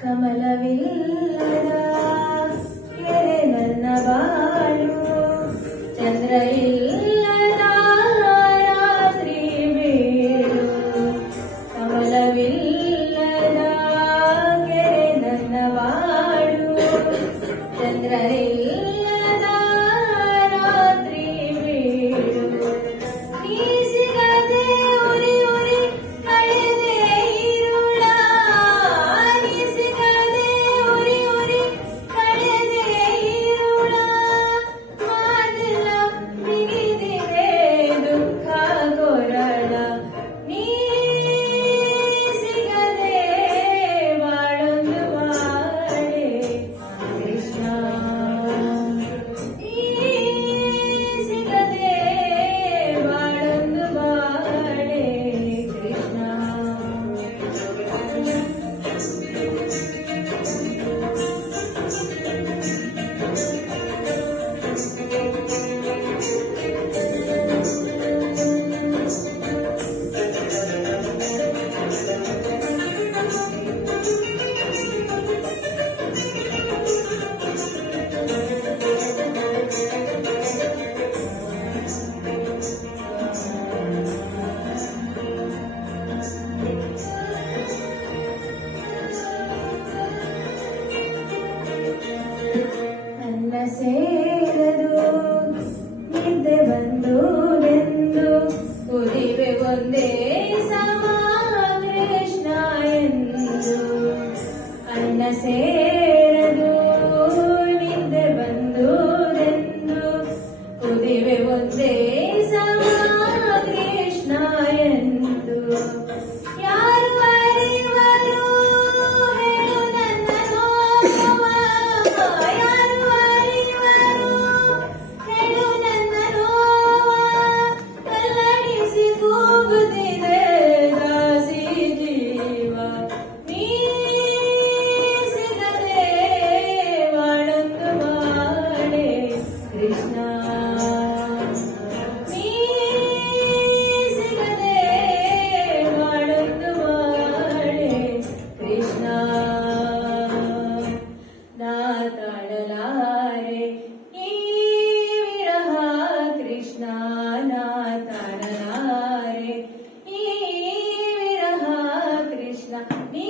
ಕಮಲವಿಲ್ಲದ ಕೆರೆ ನನ್ನ ಬಾಳು, ಚಂದ್ರ ಇಲ್ಲದ ರಾತ್ರಿ ಬೀಳು. ಕಮಲವಿಲ್ಲದ ಕೆರೆ ನನ್ನ ಬಾಳು, ಚಂದ್ರ ಇಲ್ಲದ ರಾತ್ರಿ ಬೀಳು. ನೀ ಸಿಗದೆ ಉರಿ ಉರಿ ಕಳೆದೆ ಇರುಳ, ನೀ ಸಿಗದೆ ಉರಿ ಉರಿ ಕಳೆದೆ ಇರುಳ. ಮಾತೆಲ್ಲ ಬಿಗಿದಿದೆ ದುಃಖ ಗೊರಳ, ನೀ ಸಿಗದೆ ಬಾಳೊಂದು ಬಾಳೆ ಕೃಷ್ಣ. ನೀ ಸಿಗದೆ ಬಾಳೊಂದು ಬಾಳೆ ಕೃಷ್ಣ. ನನ್ನ ಸೇರದು ನಿದ್ದೆ ಬಂದುದೆಂದು ಕುದಿವೆ ಒಂದೇ ಸಮ ಕೃಷ್ಣ ಎಂದು. ಅನ್ನ ಸೇರದು ನಿದ್ದೆ ಬಂದುದೆಂದು ಕುದಿವೆ ಒಂದೇ ಸಮ ಕೃಷ್ಣ ಎಂದು. ಯಾರು ಅರಿವರು ಹೇಳು ನನ್ನ ನೋವ, ಯಾರು ಅರಿವರು ಹೇಳು ನನ್ನ ನೋವ. ಕಲ್ಲಡಿಸಿ ಕೂಗುತ್ತಿದೆ ದಾಸಿ ಜೀವ, ನೀ ಸಿಗದೆ ಬಾಳೊಂದು ಬಾಳೆ ಕೃಷ್ಣ. ನೀ ಸಿಗದೆ ಬಾಳೊಂದು ಬಾಳೆ ಕೃಷ್ಣ. ನಾ ತಾಳಲಾರೆ ಈ ವಿರಹ ಕೃಷ್ಣ, ನಾ ತಾಳಲಾರೆ ಈ ವಿರಹ ಕೃಷ್ಣ. ನೀ